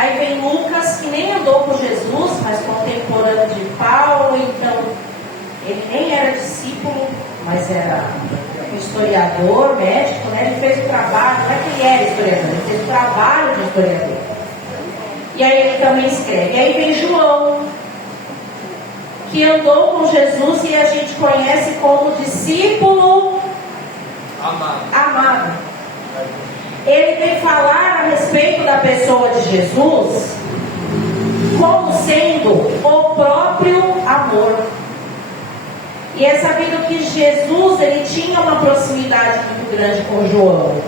Aí vem Lucas, que nem andou com Jesus, mas contemporâneo de Paulo, então ele nem era discípulo, mas era um historiador, médico, né? Ele fez o trabalho, não é que ele era historiador, ele fez o trabalho de historiador. E aí ele também escreve. E aí vem João, que andou com Jesus e a gente conhece como discípulo amado. Ele vem falar a respeito da pessoa de Jesus como sendo o próprio amor. E é sabido que Jesus, ele tinha uma proximidade muito grande com João,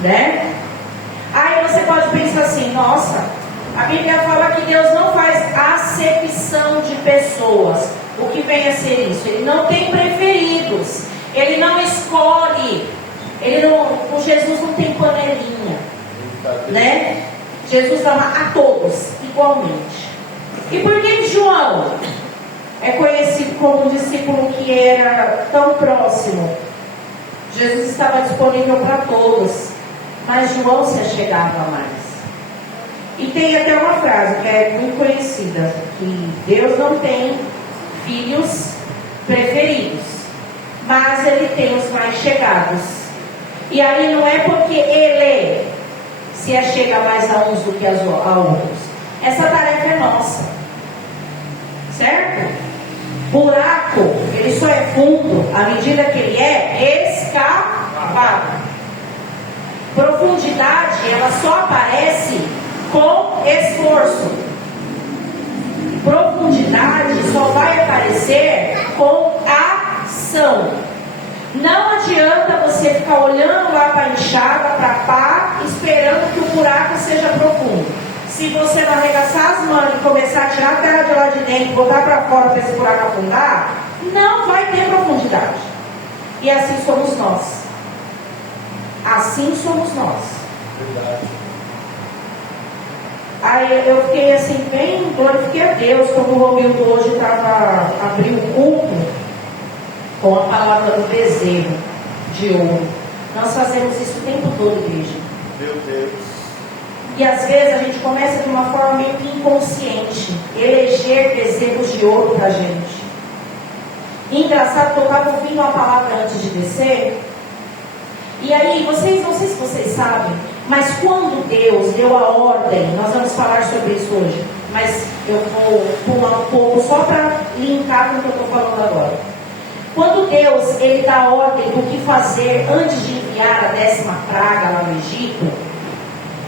né? Aí você pode pensar assim, nossa, a Bíblia fala que Deus não faz acepção de pessoas. O que vem a ser isso? Ele não tem preferidos, ele não escolhe, com Jesus não tem panelinha, né? Jesus ama a todos igualmente. E por que João é conhecido como um discípulo que era tão próximo? Jesus estava disponível para todos, mas João se achegava mais. E tem até uma frase que é muito conhecida, que Deus não tem filhos preferidos, mas Ele tem os mais chegados. E aí não é porque Ele se achega mais a uns do que a outros. Essa tarefa é nossa, certo? Buraco, ele só é fundo à medida que ele é escavado. Profundidade, ela só aparece com esforço. Profundidade só vai aparecer com ação. Não adianta você ficar olhando lá para a enxada, para a pá, esperando que o buraco seja profundo. Se você não arregaçar as mãos e começar a tirar a terra de lá de dentro e botar para fora para esse buraco afundar, não vai ter profundidade. E assim somos nós. Assim somos nós. Verdade. Aí eu fiquei assim, bem, glorifiquei a Deus, como o Romildo hoje abriu o culto com a palavra do bezerro de ouro. Nós fazemos isso o tempo todo, igreja. Meu Deus. E às vezes a gente começa de uma forma meio que inconsciente, eleger bezerros de ouro pra gente. E engraçado que eu estava ouvindo uma palavra antes de descer. E aí, não sei se vocês sabem, mas quando Deus deu a ordem, nós vamos falar sobre isso hoje, mas eu vou pular um pouco só para linkar com o que eu estou falando agora. Quando Deus ele dá a ordem do que fazer antes de enviar a 10ª praga lá no Egito,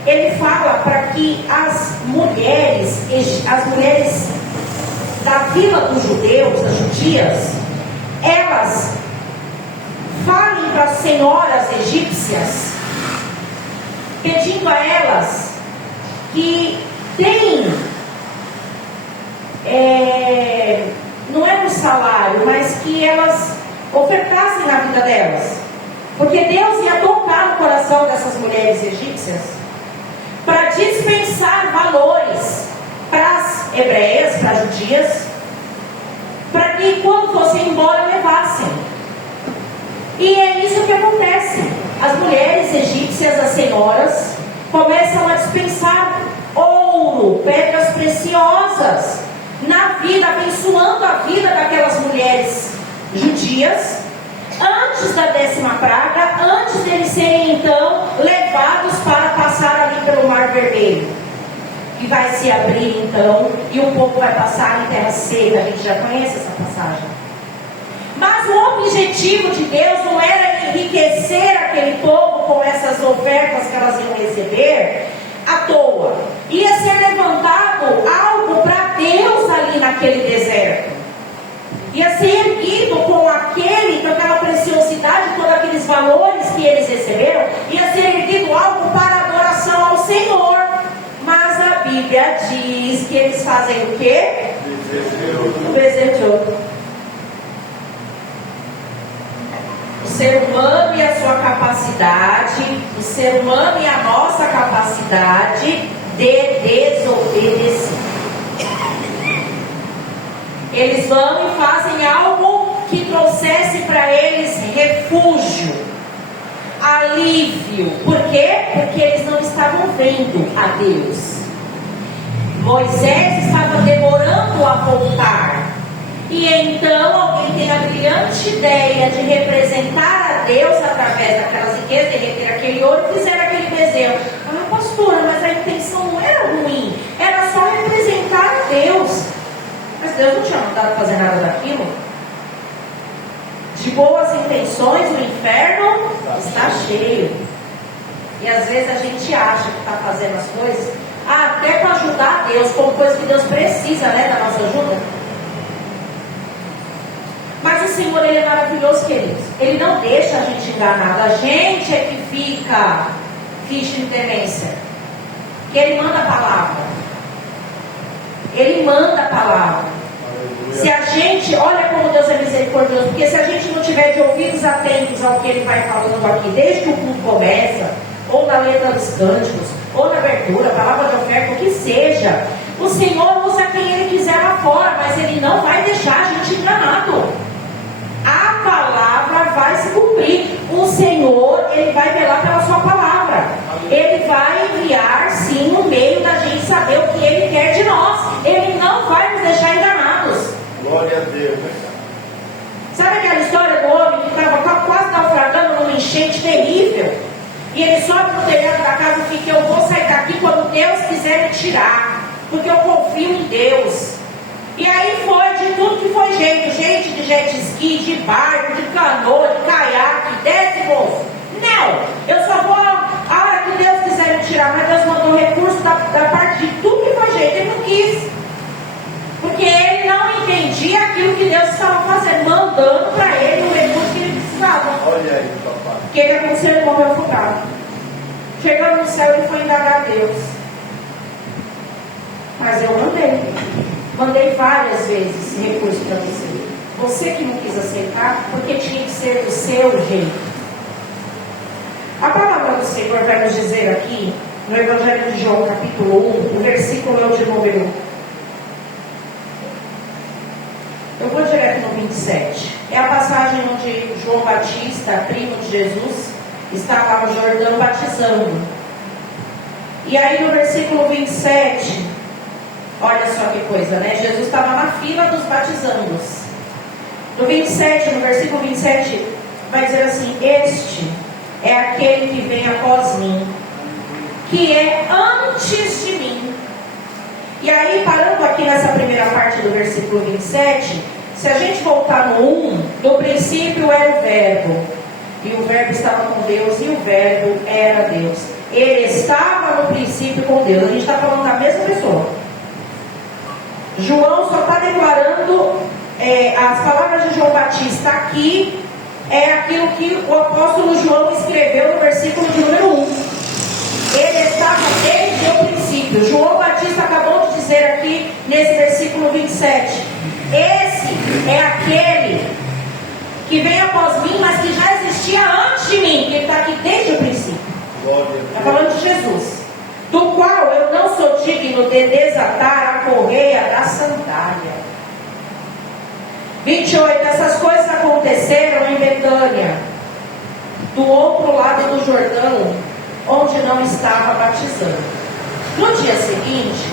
ele fala para que as mulheres da vila dos judeus, das judias, elas falem para as senhoras egípcias, pedindo a elas que deem, não é um salário, mas que elas ofertassem na vida delas, porque Deus ia tocar no coração dessas mulheres egípcias para dispensar valores para as hebreias, para as judias, para que quando fossem embora levassem. E é isso que acontece. As mulheres egípcias, as senhoras, começam a dispensar ouro, pedras preciosas na vida, abençoando a vida daquelas mulheres judias, antes da 10ª praga, antes deles serem então levados para passar ali pelo Mar Vermelho, que vai se abrir então, e o povo vai passar em terra seca. A gente já conhece essa passagem. Mas o objetivo de Deus não era enriquecer aquele povo com essas ofertas que elas iam receber à toa. Ia ser levantado algo para Deus ali naquele deserto. Ia ser erguido com aquela preciosidade, todos aqueles valores que eles receberam, ia ser erguido algo para adoração ao Senhor. Mas a Bíblia diz que eles fazem o quê? O bezerro de ouro. O ser humano e a sua capacidade, o ser humano e a nossa capacidade de desobedecer. Eles vão e fazem algo que trouxesse para eles refúgio, alívio. Por quê? Porque eles não estavam vendo a Deus. Moisés estava demorando a voltar. E então alguém tem a brilhante ideia de representar a Deus através daquelas riquezas, derreter aquele ouro e fizeram aquele bezerro. Ah, pastora, mas a intenção não era ruim, era só representar a Deus. Mas Deus não tinha mandado fazer nada daquilo. De boas intenções, o inferno está cheio. E às vezes a gente acha que está fazendo as coisas até para ajudar a Deus, como coisa que Deus precisa, né, da nossa ajuda. Mas o Senhor, Ele é maravilhoso, queridos. Ele não deixa a gente enganado. A gente é que fica ficha de temência. Que Ele manda a palavra. Ele manda a palavra. Se a gente, olha como Deus é misericordioso, porque se a gente não tiver de ouvidos atentos ao que Ele vai falando aqui, desde que o culto começa, ou na letra dos cânticos, ou na abertura, palavra de oferta, o que seja, o Senhor usa quem Ele quiser lá fora, mas Ele não vai deixar a gente enganado. A palavra vai se cumprir. O Senhor, Ele vai velar pela sua palavra. Ele vai enviar, sim, um meio da gente saber o que Ele quer de nós. Ele não vai nos deixar enganados. Glória a Deus. Sabe aquela história do homem que estava quase naufragando numa enchente terrível? E ele sobe no telhado da casa e fica: eu vou sair daqui quando Deus quiser me tirar, porque eu confio em Deus. E aí foi de tudo que foi jeito, gente de jet ski, de barco, de canoa, de caiaque, desce, moço. Não, eu só vou a hora que Deus quiser me tirar, mas Deus mandou recurso da parte de tudo que foi jeito, ele não quis. Porque ele não entendia aquilo que Deus estava fazendo, mandando para ele o recurso que ele precisava. Olha aí, papai. O que aconteceu? Ele morreu afogado. Chegando no céu, ele foi indagar a Deus. Mas eu mandei várias vezes esse recurso para você. Você que não quis aceitar, porque tinha que ser do seu jeito. A palavra do Senhor vai nos dizer aqui, no Evangelho de João, capítulo 1, o versículo é o de número 1. Eu vou direto no 27. É a passagem onde João Batista, primo de Jesus, estava no Jordão batizando. E aí no versículo 27, olha só que coisa, né? Jesus estava na fila dos batizandos. No 27, no versículo 27, vai dizer assim: este é aquele que vem após mim, que é antes de mim. E aí, parando aqui nessa primeira parte do versículo 27, se a gente voltar no 1, no princípio era o Verbo, e o Verbo estava com Deus, e o Verbo era Deus. Ele estava no princípio com Deus. A gente está falando da mesma pessoa. João só está declarando as palavras de João Batista aqui, é aquilo que o apóstolo João escreveu no versículo de número 1. Ele estava desde o princípio. João Batista acabou de dizer aqui nesse versículo 27: esse é aquele que vem após mim, mas que já existia antes de mim, que ele está aqui desde o princípio. Está falando de Jesus, do qual eu não sou digno de desatar a correia da sandália. 28. Essas coisas aconteceram em Betânia, do outro lado do Jordão, onde não estava batizando. No dia seguinte,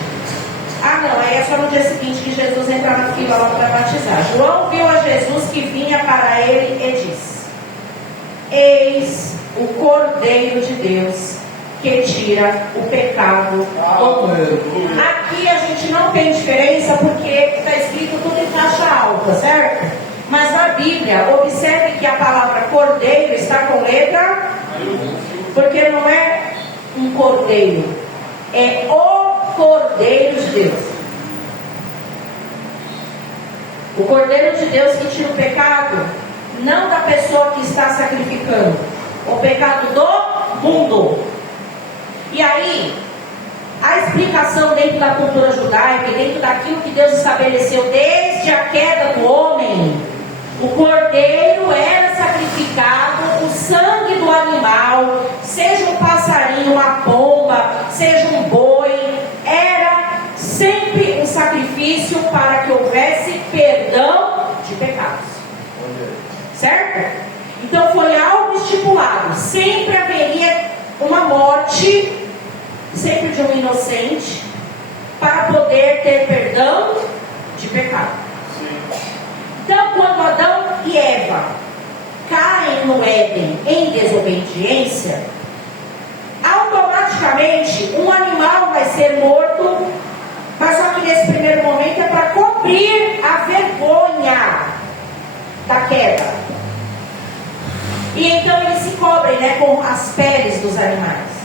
aí é só no dia seguinte que Jesus entra na fila lá para batizar. João viu a Jesus que vinha para ele e disse: eis o Cordeiro de Deus que tira o pecado do mundo. Aqui a gente não tem diferença porque está escrito tudo em caixa alta, certo? Mas na Bíblia, observe que a palavra cordeiro está com letra, porque não é um cordeiro, é o Cordeiro de Deus. O Cordeiro de Deus que tira o pecado, não da pessoa que está sacrificando, o pecado do mundo. E aí, a explicação dentro da cultura judaica, dentro daquilo que Deus estabeleceu desde a queda do homem, o cordeiro era sacrificado, o sangue do animal, seja um passarinho, uma pomba, seja um boi, era sempre um sacrifício para que houvesse perdão de pecados. Certo? Então foi algo estipulado, sempre haveria uma morte, sempre de um inocente, para poder ter perdão de pecado. Então, quando Adão e Eva caem no Éden em desobediência, automaticamente um animal vai ser morto, mas só que nesse primeiro momento é para cobrir a vergonha da queda. E então eles se cobrem, com as peles dos animais.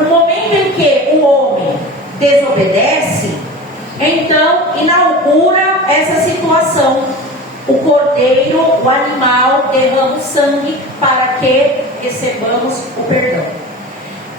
O momento em que o homem desobedece, então inaugura essa situação. O cordeiro, o animal, derrama o sangue para que recebamos o perdão.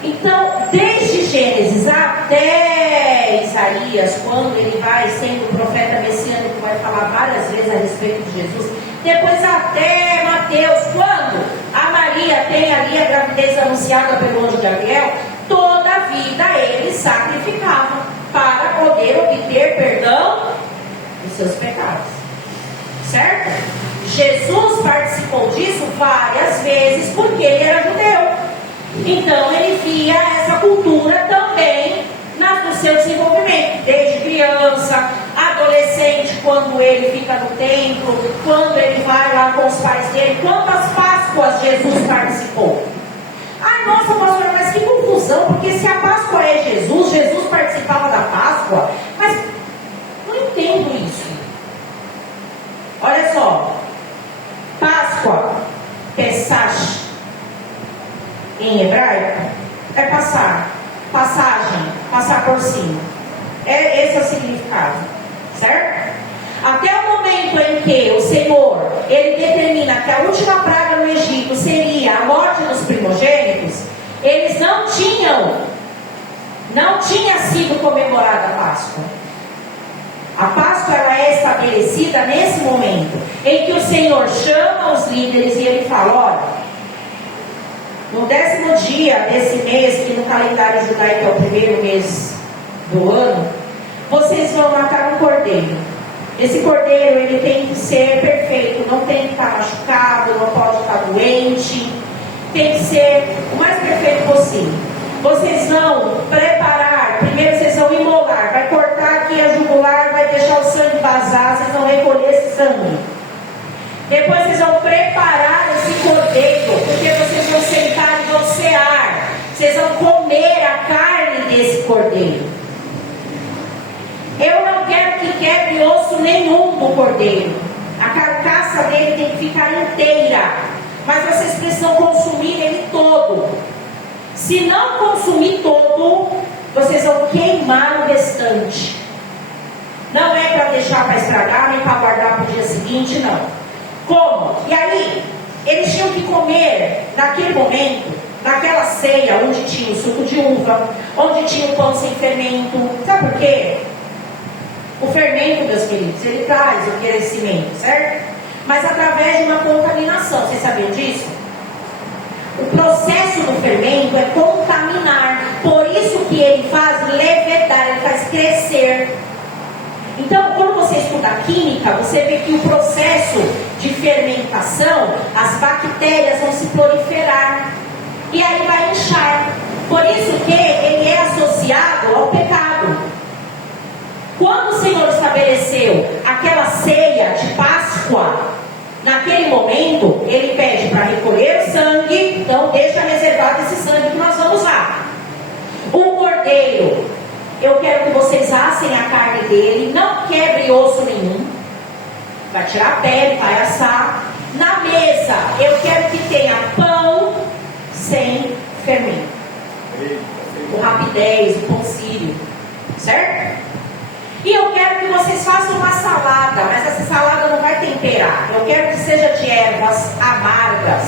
Então, desde Gênesis até Isaías, quando ele vai sendo o profeta messiânico, vai falar várias vezes a respeito de Jesus, depois até Mateus, quando a Maria tem ali a gravidez anunciada pelo anjo Gabriel, toda a vida ele sacrificava para poder obter perdão dos seus pecados. Certo? Jesus participou disso várias vezes porque ele era judeu. Então ele via essa cultura também no seu desenvolvimento, desde criança, adolescente, quando ele fica no templo, quando ele vai lá com os pais dele. Quantas Páscoas Jesus participou? Ai, nossa, pastora, mas que confusão, porque se a Páscoa é Jesus, Jesus participava da Páscoa, mas não entendo isso. Olha só, Páscoa, Pesach, em hebraico, é passar, passagem, passar por cima. Esse é o significado, certo? Até o momento em que o Senhor, ele determina que a última praga no Egito seria a morte dos primogênitos, eles não tinha sido comemorada a Páscoa. A Páscoa ela é estabelecida nesse momento em que o Senhor chama os líderes e ele fala: olha, no 10º dia desse mês, que no calendário judaico é o primeiro mês do ano, vocês vão matar um cordeiro. Esse cordeiro ele tem que ser perfeito, não tem que estar machucado, não pode estar doente, tem que ser o mais perfeito possível. Vocês vão preparar, primeiro vocês vão imolar, vai cortar aqui a jugular, vai deixar o sangue vazar, vocês vão recolher esse sangue. Depois vocês vão preparar esse cordeiro, porque vocês vão sentar e vão cear. Vocês vão comer a carne desse cordeiro. Eu não quero que quebre osso nenhum do cordeiro. A carcaça dele tem que ficar inteira. Mas vocês precisam consumir ele todo. Se não consumir todo, vocês vão queimar o restante. Não é para deixar para estragar, nem para guardar para o dia seguinte, não. Como? E aí, eles tinham que comer, naquele momento, naquela ceia, onde tinha o suco de uva, onde tinha o pão sem fermento. Sabe por quê? O fermento, meus queridos, ele traz o crescimento, certo? Mas através de uma contaminação. Vocês sabiam disso? O processo do fermento é contaminar. Por isso que ele faz levedar, ele faz crescer. Então, quando você estuda química, você vê que o processo de fermentação, as bactérias vão se proliferar. E aí vai inchar. Por isso que ele é associado ao pecado. Quando o Senhor estabeleceu aquela ceia de Páscoa, naquele momento, ele pede para recolher o sangue. Então, deixa reservado esse sangue que nós vamos usar. O cordeiro, eu quero que vocês assem a carne dele, não quebre osso nenhum. Vai tirar a pele, vai assar. Na mesa, eu quero que tenha pão sem fermento. O rapidez, o pão sírio. Certo? E eu quero que vocês façam uma salada, mas essa salada não vai temperar. Eu quero que seja de ervas amargas.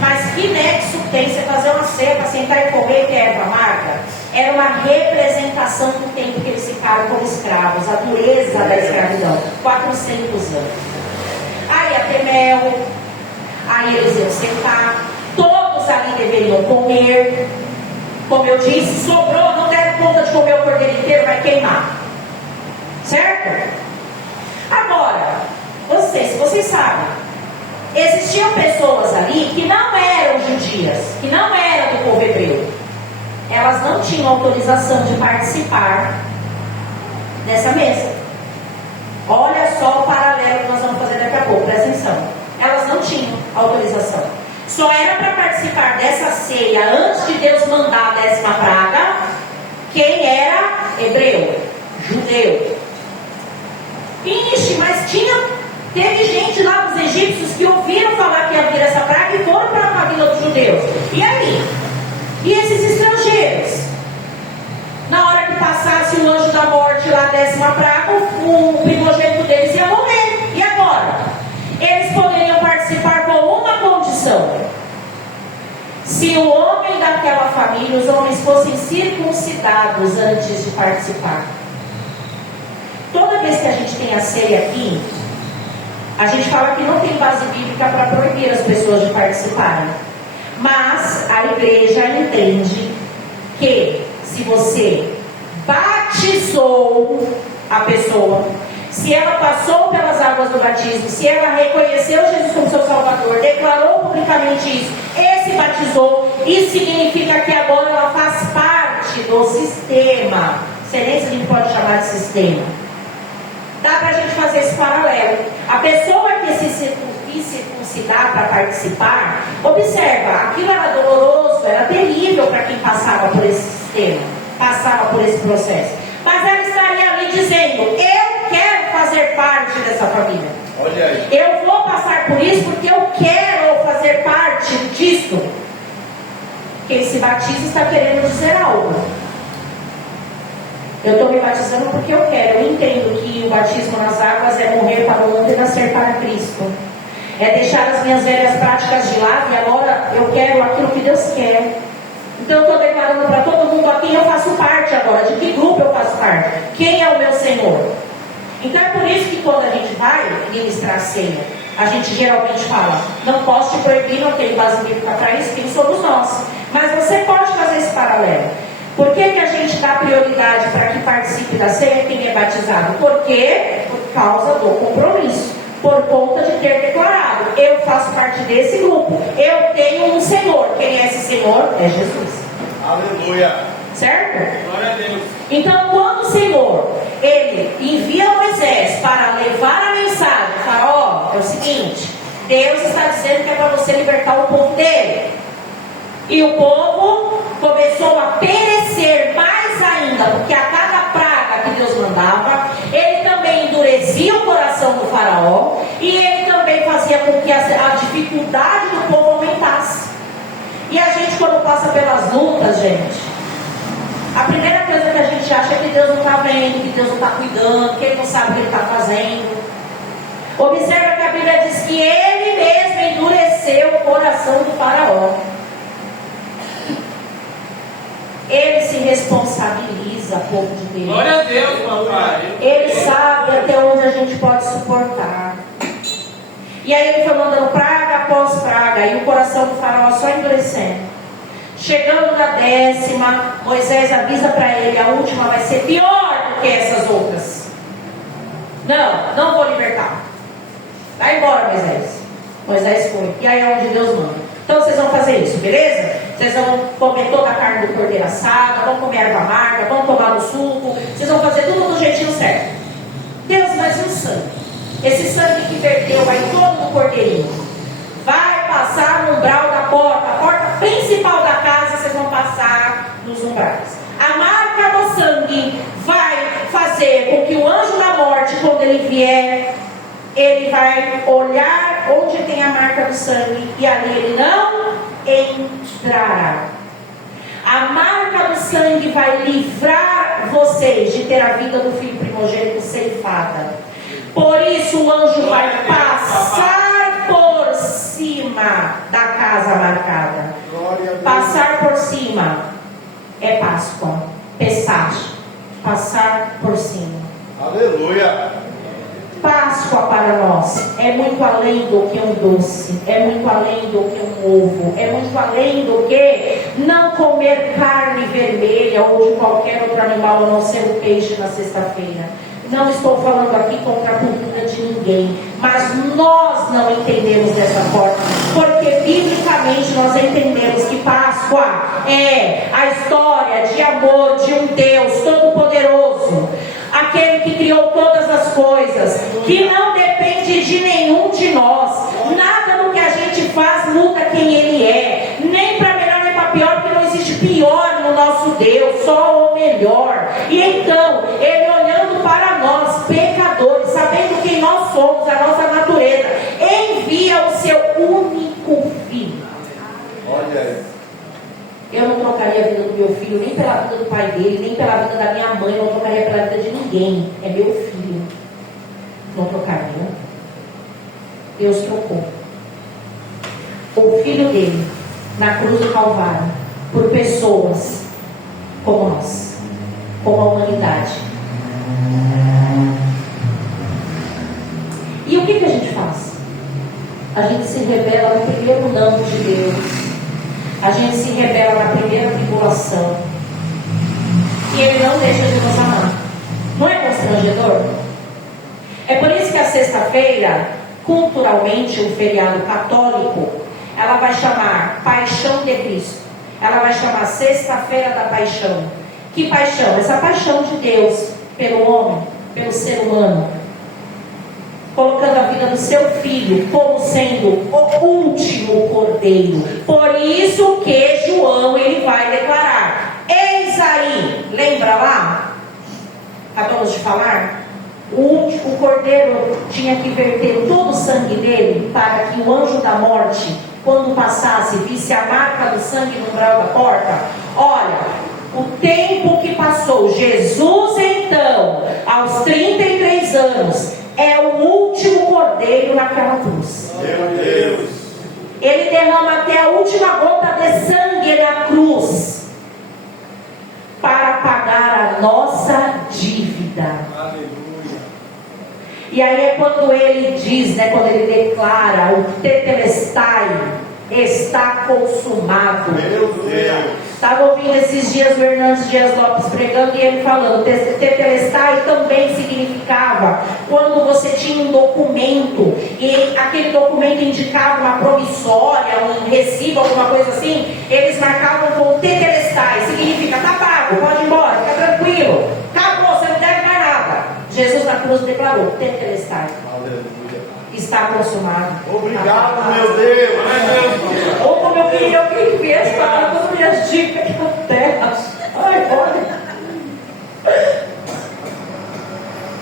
Mas que nexo tem você fazer uma ceia para sentar e comer que é erva amarga? Era uma representação do tempo que eles ficaram como escravos, a dureza da escravidão, 400 anos. Aí ia ter mel, aí eles iam sentar, todos ali deveriam comer. Como eu disse, sobrou, não deram conta de comer o cordeiro inteiro, vai queimar. Certo? Agora, vocês sabem, existiam pessoas ali que não eram judias, que não eram do povo hebreu. elas não tinham autorização de participar dessa mesa. Olha só o paralelo que nós vamos fazer daqui a pouco, presta atenção. Elas não tinham autorização. Só era para participar dessa ceia antes de Deus mandar a 10ª praga quem era hebreu, judeu. Ixi, mas teve gente lá dos egípcios que ouviram falar que ia vir essa praga e foram para a vila dos judeus. E aí? E esses estrangeiros? Na hora que passasse o anjo da morte lá, a 10ª praga, o primogênito deles ia morrer. E agora? Eles poderiam participar com uma condição: se o homem daquela família, os homens fossem circuncidados antes de participar. Toda vez que a gente tem a ceia aqui, a gente fala que não tem base bíblica para proibir as pessoas de participarem. Mas a igreja entende que se você batizou a pessoa, se ela passou pelas águas do batismo, se ela reconheceu Jesus como seu Salvador, declarou publicamente isso, e se batizou, isso significa que agora ela faz parte do sistema. Não sei nem se a gente pode chamar de sistema. Dá para a gente fazer esse paralelo. A pessoa que se circuncidar para participar, observa, aquilo era doloroso, era terrível para quem passava por esse sistema, passava por esse processo. Mas ela estaria ali dizendo: eu quero fazer parte dessa família. Olha aí. Eu vou passar por isso porque eu quero fazer parte disso. Quem se batiza está querendo dizer algo. Eu estou me batizando porque eu quero. Eu entendo que o batismo nas águas é morrer para o mundo e nascer para Cristo. É deixar as minhas velhas práticas de lado e agora eu quero aquilo que Deus quer. Então eu estou declarando para todo mundo aqui: eu faço parte agora. De que grupo eu faço parte? Quem é o meu Senhor? Então é por isso que quando a gente vai ministrar a ceia, a gente geralmente fala: não posso te proibir, não tem base bíblica para isso, quem somos nós. Mas você pode fazer esse paralelo. Por que a gente dá prioridade para que participe da ceia quem é batizado? Porque por causa do compromisso, por conta de ter declarado: eu faço parte desse grupo, eu tenho um Senhor. Quem é esse Senhor? É Jesus. Aleluia. Certo? Glória a Deus. Então, quando o Senhor, Ele envia Moisés para levar a mensagem, fala: ó, é o seguinte, Deus está dizendo que é para você libertar o povo dele. E o povo começou a perecer mais ainda, porque a cada praga que Deus mandava, ele também endurecia o coração do faraó, e ele também fazia com que a dificuldade do povo aumentasse. E a gente, quando passa pelas lutas, gente, a primeira coisa que a gente acha é que Deus não está vendo, que Deus não está cuidando, que Ele não sabe o que Ele está fazendo. Observa que a Bíblia diz que Ele mesmo endureceu o coração do faraó. Ele se responsabiliza, povo de Deus. Glória a Deus, papai. Ele sabe até onde a gente pode suportar. E aí ele foi mandando praga após praga, e o coração do faraó só endurecendo. Chegando na 10ª, Moisés avisa para ele: a última vai ser pior do que essas outras. Não vou libertar. Vai embora, Moisés. Moisés foi. E aí é onde Deus manda. Então vocês vão fazer isso, beleza? Vocês vão comer toda a carne do cordeiro assada, vão comer erva amarga, vão tomar no suco, vocês vão fazer tudo do jeitinho certo. Deus, mas e o sangue? Esse sangue que verteu vai todo no cordeirinho, vai passar no umbral da porta, a porta principal da casa, vocês vão passar nos umbrais. A marca do sangue vai fazer com que o anjo da morte, quando ele vier, ele vai olhar onde tem a marca do sangue e ali ele não entrará. A marca do sangue vai livrar vocês de ter a vida do filho primogênito ceifada. Por isso o anjo vai passar por cima da casa marcada. Passar por cima é Páscoa, Pessach, passar por cima. Aleluia. Páscoa para nós é muito além do que um doce, é muito além do que um ovo, é muito além do que não comer carne vermelha ou de qualquer outro animal a não ser o peixe na sexta-feira. Não estou falando aqui contra a cultura de ninguém, mas nós não entendemos dessa forma, porque biblicamente nós entendemos que Páscoa é a história de amor de um Deus Todo-Poderoso, aquele que criou todas as coisas, que não depende de nenhum de nós. Nada do que a gente faz muda quem Ele é, nem para melhor nem para pior, porque não existe pior no nosso Deus, só o melhor. E então, Ele olhando para nós, pecadores, sabendo quem nós somos, a nossa natureza, envia o seu único filho. Olha aí. Eu não trocaria a vida do meu filho, nem pela vida do pai dele, nem pela vida da minha mãe, eu não trocaria pela vida de ninguém. É meu filho. Não trocaria. Deus trocou o filho dele na cruz do Calvário por pessoas como nós, como a humanidade. E o que a gente faz? A gente se rebela no primeiro não de Deus. A gente se rebela na primeira tribulação. E Ele não deixa de nos amar. Não é constrangedor? É por isso que a sexta-feira, culturalmente, um feriado católico, ela vai chamar Paixão de Cristo. Ela vai chamar Sexta-feira da Paixão. Que paixão? Essa paixão de Deus pelo homem, pelo ser humano, colocando a vida do seu filho como sendo o último cordeiro. Por isso que João ele vai declarar: eis aí, lembra lá? Acabamos de falar? O cordeiro tinha que verter todo o sangue dele para que o anjo da morte, quando passasse, visse a marca do sangue no umbral da porta. Olha, o tempo que passou, Jesus então, aos 33 anos, é o último cordeiro naquela cruz. Meu Deus. Ele derrama até a última gota de sangue na cruz para pagar a nossa dívida. Aleluia. E aí é quando ele diz, quando ele declara o tetelestai, está consumado. Meu Deus. Estava ouvindo esses dias o Hernandes Dias Lopes pregando e ele falando, tetelestai também significava quando você tinha um documento e aquele documento indicava uma promissória, um recibo, alguma coisa assim, eles marcavam com tetelestai, significa tá pago, pode ir embora, fica tranquilo, acabou, você não deve mais nada. Jesus na cruz declarou, tetelestai. Aleluia. Está consumado. Obrigado, meu Deus. Ou como eu queria alguém que viesse para dar todas as minhas dicas aqui na terra. Ai, olha.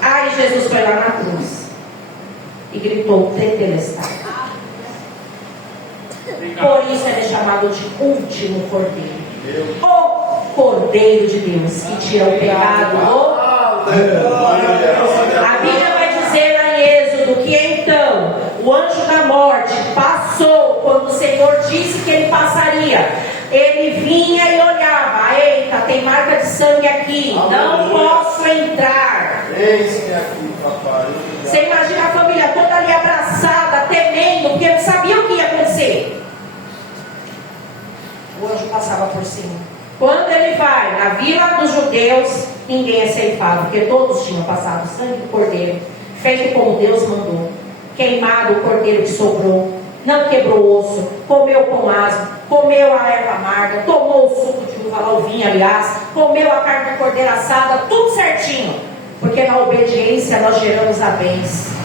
Aí Jesus foi lá na cruz e gritou: tetelestai. Por isso ele é chamado de último cordeiro. O cordeiro de Deus que tira o pecado do... A Bíblia vai dizer lá em Êxodo que então o anjo da morte passou quando o Senhor disse que ele passaria. Ele vinha e olhava: eita, tem marca de sangue aqui, não posso entrar. Eis-me aqui, papai. Você imagina a família toda ali abraçada, temendo, porque não sabia o que ia acontecer. O anjo passava por cima. Quando ele vai na vila dos judeus, ninguém é ceifado, porque todos tinham passado o sangue do cordeiro, feito como Deus mandou, queimado o cordeiro que sobrou, não quebrou osso, comeu pão asmo, comeu a erva amarga, tomou o suco de uva, lá o vinho, aliás, comeu a carne do cordeiro assada, tudo certinho, porque na obediência nós geramos a bênção.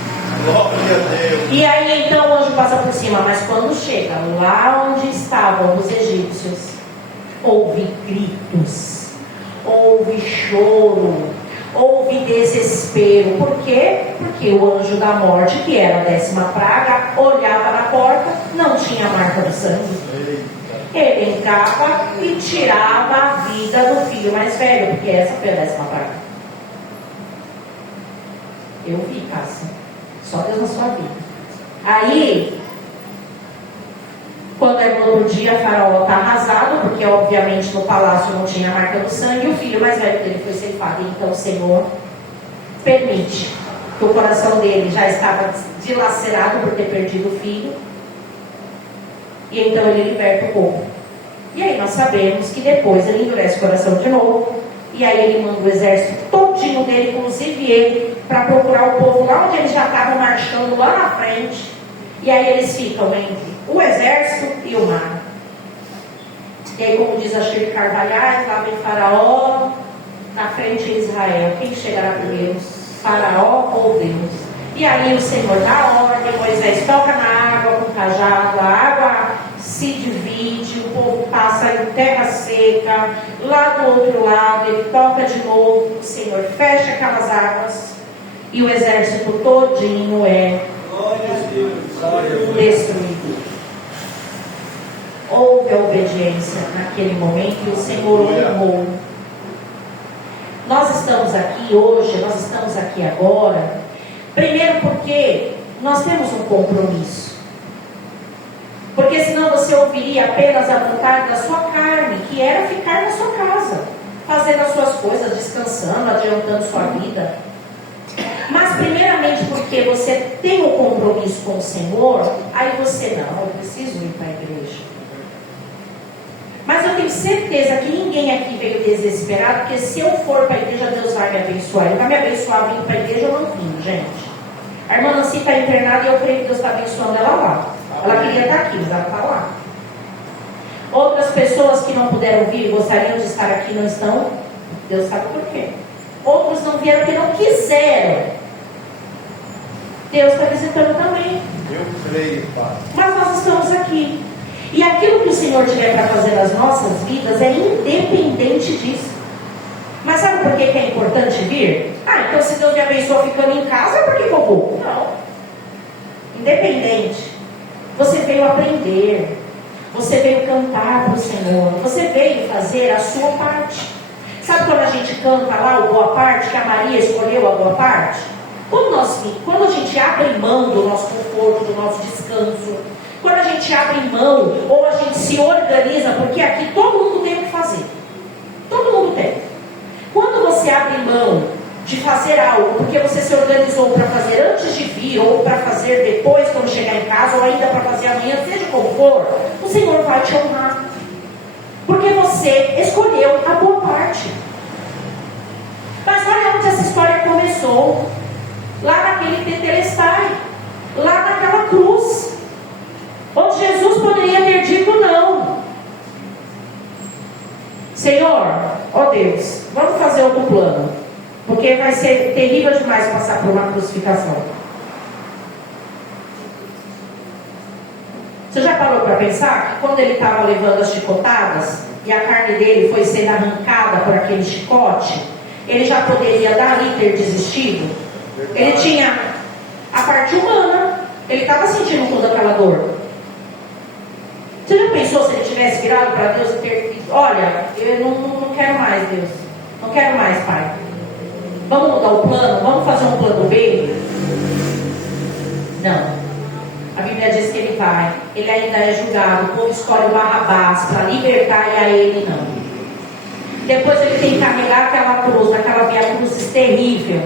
Glória a Deus. E aí então o anjo passa por cima, mas quando chega lá onde estavam os egípcios, houve gritos, houve choro, houve desespero. Por quê? Porque o anjo da morte, que era a 10ª praga, olhava na porta, não tinha marca do sangue. Ele entrava e tirava a vida do filho mais velho, porque essa foi a 10ª praga. Eu vi, Cássia, só Deus na sua vida. Aí, quando é no outro dia, Faraó está arrasado, porque obviamente no palácio não tinha a marca do sangue, e o filho mais velho dele foi ceifado. Então o Senhor permite que o coração dele já estava dilacerado por ter perdido o filho, e então ele liberta o povo. E aí nós sabemos que depois ele endurece o coração de novo, e aí ele manda o exército todinho todinho dele, inclusive ele, para procurar o povo lá onde eles já estavam marchando, lá na frente. E aí eles ficam entre o exército e o mar. E aí, como diz a Shirley Carvalhais, lá vem Faraó, na frente de Israel. Quem chegará primeiro? Faraó ou Deus? E aí o Senhor dá ordem, Moisés toca na água com cajado, a água se divide, o povo passa em terra seca, lá do outro lado ele toca de novo, o Senhor fecha aquelas águas e o exército todinho é destruído. Houve a obediência naquele momento e o Senhor honrou. Nós estamos aqui hoje, nós estamos aqui agora, primeiro porque nós temos um compromisso. Porque senão você ouviria apenas a vontade da sua carne, que era ficar na sua casa, fazendo as suas coisas, descansando, adiantando sua vida. Mas primeiramente porque você tem um compromisso com o Senhor, aí você não, eu preciso ir para a igreja. Mas eu tenho certeza que ninguém aqui veio desesperado, porque se eu for para a igreja, Deus vai me abençoar. Ele vai me abençoar vindo para a igreja, eu não vim, gente. A irmã Nancy está internada e eu creio que Deus está abençoando ela lá. Ela queria estar aqui, mas ela está lá. Outras pessoas que não puderam vir, gostariam de estar aqui, não estão. Deus sabe por quê. Outros não vieram porque não quiseram. Deus está visitando também. Eu creio, Pai. Mas nós estamos aqui. E aquilo que o Senhor tiver para fazer nas nossas vidas é independente disso. Mas sabe por que é importante vir? Então se Deus me abençoa ficando em casa, por que eu vou? Não. Independente. Você veio aprender. Você veio cantar para o Senhor. Você veio fazer a sua parte. Sabe quando a gente canta lá o Boa Parte, que a Maria escolheu a Boa Parte? Quando a gente abre mão do nosso conforto, do nosso descanso, quando a gente abre mão ou a gente se organiza, porque aqui todo mundo tem o que fazer. Todo mundo tem. Quando você abre mão de fazer algo, porque você se organizou para fazer antes de vir, ou para fazer depois, quando chegar em casa, ou ainda para fazer amanhã, seja como for, o Senhor vai te honrar. Porque você escolheu a boa parte. Mas olha onde essa história começou. Lá naquele tetelestai. Lá naquela cruz. Onde Jesus poderia ter dito não. Senhor, ó Deus, vamos fazer outro plano. Porque vai ser terrível demais passar por uma crucificação. Você já parou para pensar que quando ele estava levando as chicotadas e a carne dele foi sendo arrancada por aquele chicote, ele já poderia dali ter desistido? Ele tinha a parte humana, ele estava sentindo toda aquela dor. Você já pensou se ele tivesse virado para Deus e ter dito: olha, eu não quero mais, Deus, não quero mais, Pai, vamos mudar o plano, vamos fazer um plano B? Não. A Bíblia diz que ele vai, ele ainda é julgado, o povo escolhe o Barrabás para libertar e a ele não. Depois ele tem que carregar aquela cruz, naquela via cruzes terrível.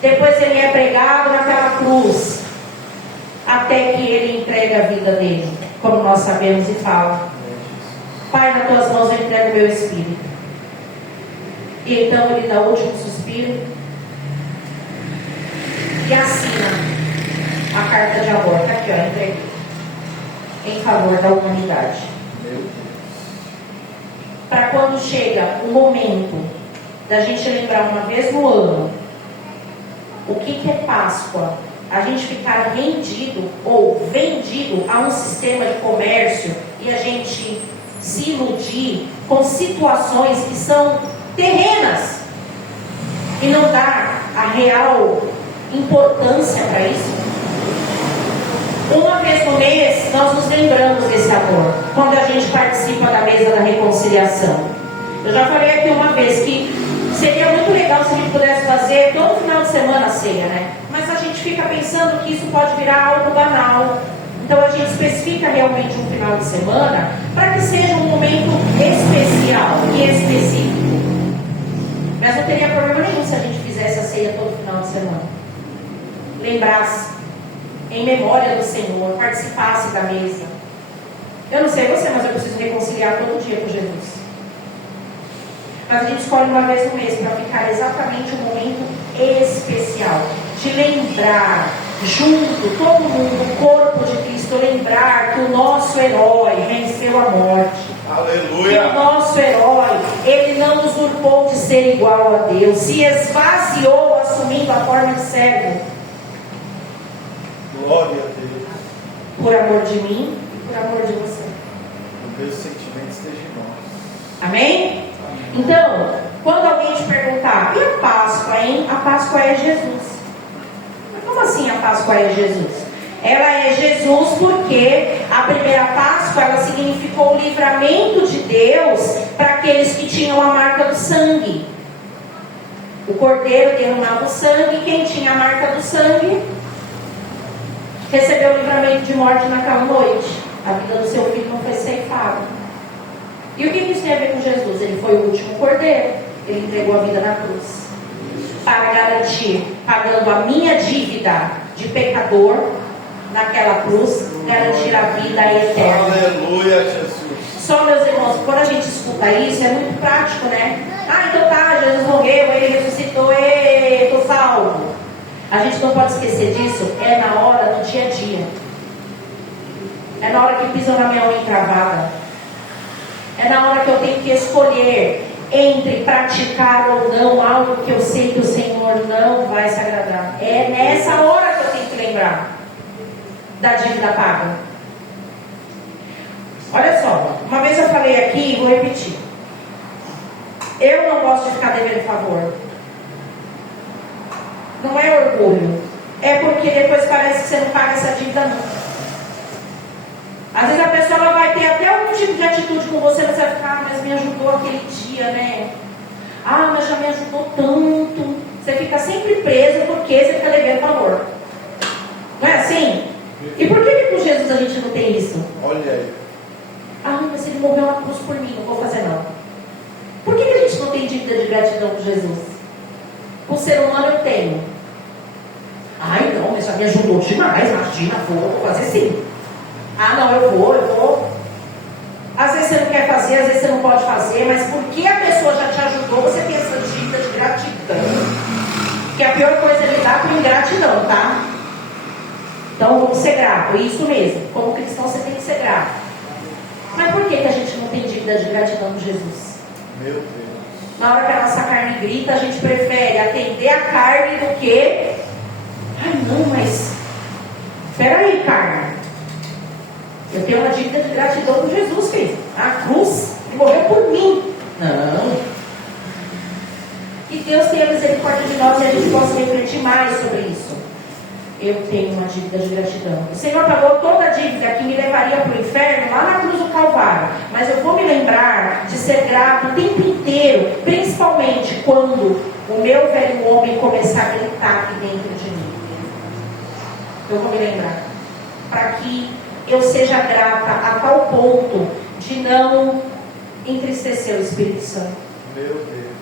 Depois ele é pregado naquela cruz, até que ele entrega a vida dele, como nós sabemos e fala: Pai, nas tuas mãos eu entrego o meu espírito. E então ele dá o último suspiro e assina a carta de amor. Está aqui, ó, entreguei, em favor da humanidade. Para quando chega o momento da gente lembrar uma vez no ano o que é Páscoa, a gente ficar rendido ou vendido a um sistema de comércio e a gente se iludir com situações que são terrenas e não dar a real importância para isso. Uma vez no mês nós nos lembramos desse amor, quando a gente participa da mesa da reconciliação. Eu já falei aqui uma vez que seria muito legal se a gente pudesse fazer todo final de semana a ceia, né? Mas a gente fica pensando que isso pode virar algo banal. Então a gente especifica realmente um final de semana para que seja um momento especial e específico. Mas não teria problema nenhum se a gente fizesse a ceia todo final de semana. Lembrasse em memória do Senhor, participasse da mesa. Eu não sei você, mas eu preciso reconciliar todo dia com Jesus. Mas a gente escolhe uma vez no mês para ficar exatamente um momento especial. De lembrar, junto, todo mundo, o corpo de Cristo, lembrar que o nosso herói venceu a morte. Aleluia. Que o nosso herói, ele não usurpou de ser igual a Deus, se esvaziou assumindo a forma de servo. Glória a Deus. Por amor de mim e por amor de você. O meu sentimento esteja em nós. Amém? Então, quando alguém te perguntar, e a Páscoa, hein? A Páscoa é Jesus. Mas como assim a Páscoa é Jesus? Ela é Jesus porque a primeira Páscoa, ela significou o livramento de Deus para aqueles que tinham a marca do sangue. O cordeiro derramava o sangue, e quem tinha a marca do sangue recebeu o livramento de morte naquela noite. A vida do seu filho não foi ceifada. E o que isso tem a ver com Jesus? Ele foi o último cordeiro. Ele entregou a vida na cruz para garantir, pagando a minha dívida de pecador naquela cruz, garantir a vida eterna. Aleluia, Jesus. Só, meus irmãos, quando a gente escuta isso, é muito prático, né? Ah, então tá, Jesus morreu, ele ressuscitou, estou salvo. A gente não pode esquecer disso, é na hora do dia a dia. É na hora que pisam na minha unha encravada. É na hora que eu tenho que escolher entre praticar ou não algo que eu sei que o Senhor não vai se agradar. É nessa hora que eu tenho que lembrar da dívida paga. Olha só, uma vez eu falei aqui e vou repetir. Eu não gosto de ficar devendo favor. Não é orgulho. É porque depois parece que você não paga essa dívida nunca. Às vezes a pessoa ela vai ter até algum tipo de atitude com você, mas você vai ficar, mas me ajudou aquele dia, né? Ah, mas já me ajudou tanto. Você fica sempre preso porque você fica devendo favor. Não é assim? E por que com Jesus a gente não tem isso? Olha aí. Ah, mas ele morreu na cruz por mim, não vou fazer não. Por que a gente não tem dívida de gratidão com Jesus? O ser humano eu tenho. Ai não, mas já me ajudou demais, imagina, vou fazer sim. Ah não, eu vou. Às vezes você não quer fazer, às vezes você não pode fazer, mas porque a pessoa já te ajudou, você tem essa dívida de gratidão. Que a pior coisa é lidar com ingratidão, tá? Então vamos ser grato, isso mesmo. Como cristão você tem que ser grato. Mas por que a gente não tem dívida de gratidão com Jesus? Meu Deus. Na hora que a nossa carne grita, a gente prefere atender a carne do que... Ai não, mas... Espera aí, carne. Eu tenho uma dívida de gratidão com Jesus, filho. A cruz, ele morreu por mim. Não. Que Deus tenha misericórdia de nós e a gente possa refletir mais sobre isso. Eu tenho uma dívida de gratidão. O Senhor pagou toda a dívida que me levaria para o inferno lá na cruz do Calvário. Mas eu vou me lembrar de ser grato o tempo inteiro, principalmente quando o meu velho homem começar a gritar aqui dentro de mim. Eu vou me lembrar. Para que eu seja grata a tal ponto de não entristecer o Espírito Santo. Meu Deus.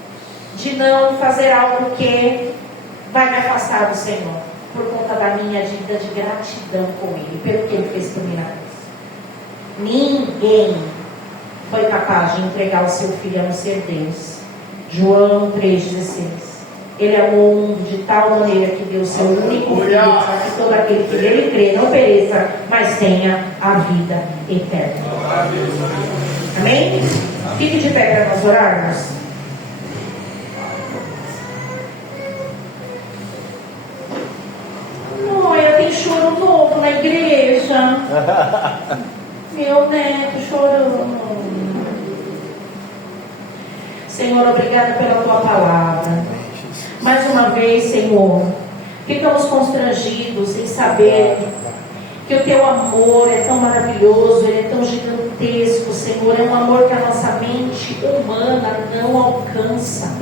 De não fazer algo que vai me afastar do Senhor. Por conta da minha dívida de gratidão com Ele, pelo que Ele fez por mim na cruz. Ninguém foi capaz de entregar o seu filho a não ser Deus. João 3,16. Ele amou o mundo de tal maneira que deu o seu único filho, para que todo aquele que nele crê não pereça, mas tenha a vida eterna. Amém? Fique de pé para nós orarmos. Olha, tem choro novo na igreja. Meu neto chorando. Senhor, obrigada pela tua palavra. Mais uma vez, Senhor, ficamos constrangidos em saber que o teu amor é tão maravilhoso, ele é tão gigantesco, Senhor. É um amor que a nossa mente humana não alcança.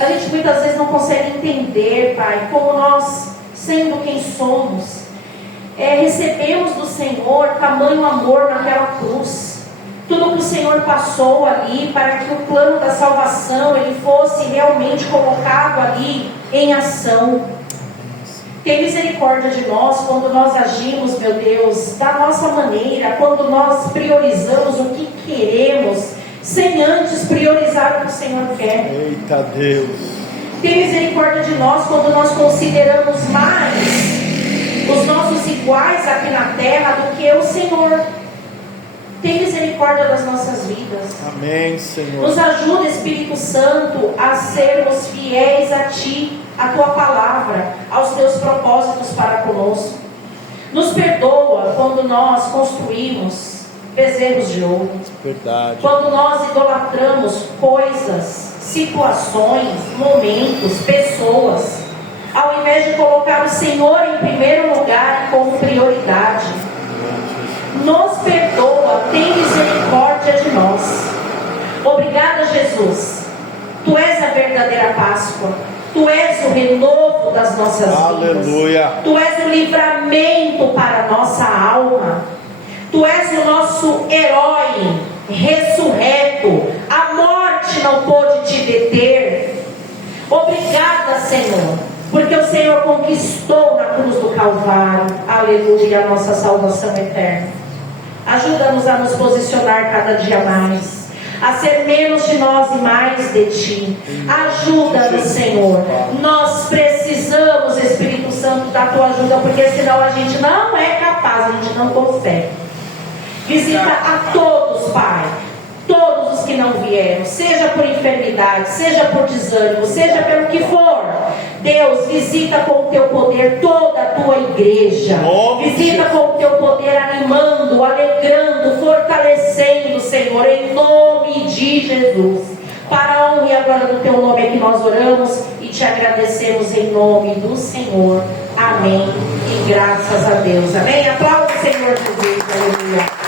A gente muitas vezes não consegue entender, Pai, como nós, sendo quem somos, recebemos do Senhor tamanho amor naquela cruz. Tudo que o Senhor passou ali para que o plano da salvação ele fosse realmente colocado ali em ação. Tem misericórdia de nós quando nós agimos, meu Deus, da nossa maneira, quando nós priorizamos o que queremos, sem antes priorizar o que o Senhor quer. Eita Deus. Tem misericórdia de nós quando nós consideramos mais os nossos iguais aqui na terra do que o Senhor. Tem misericórdia das nossas vidas. Amém, Senhor. Nos ajuda, Espírito Santo, a sermos fiéis a Ti, a Tua palavra, aos Teus propósitos para conosco. Nos perdoa quando nós construímos bezerros de ouro. Verdade. Quando nós idolatramos coisas, situações, momentos, pessoas, ao invés de colocar o Senhor em primeiro lugar e como prioridade. Nos perdoa, tem misericórdia de nós. Obrigada, Jesus. Tu és a verdadeira Páscoa. Tu és o renovo das nossas vidas. Aleluia. Tu és o livramento para a nossa alma. Tu és o nosso herói ressurreto. A morte não pôde te deter. Obrigada, Senhor, porque o Senhor conquistou na cruz do Calvário, aleluia, a nossa salvação eterna. Ajuda-nos a nos posicionar cada dia mais, a ser menos de nós e mais de Ti. Ajuda-nos, Senhor. Nós precisamos, Espírito Santo, da Tua ajuda, porque senão a gente não é capaz, a gente não consegue. Visita a todos, Pai, todos os que não vieram, seja por enfermidade, seja por desânimo, seja pelo que for. Deus, visita com o Teu poder toda a Tua igreja. Visita com o Teu poder, animando, alegrando, fortalecendo, Senhor, em nome de Jesus. Para a honra e a glória do Teu nome é que nós oramos e Te agradecemos em nome do Senhor. Amém. E graças a Deus. Amém. Aplauda o Senhor Jesus. Aleluia.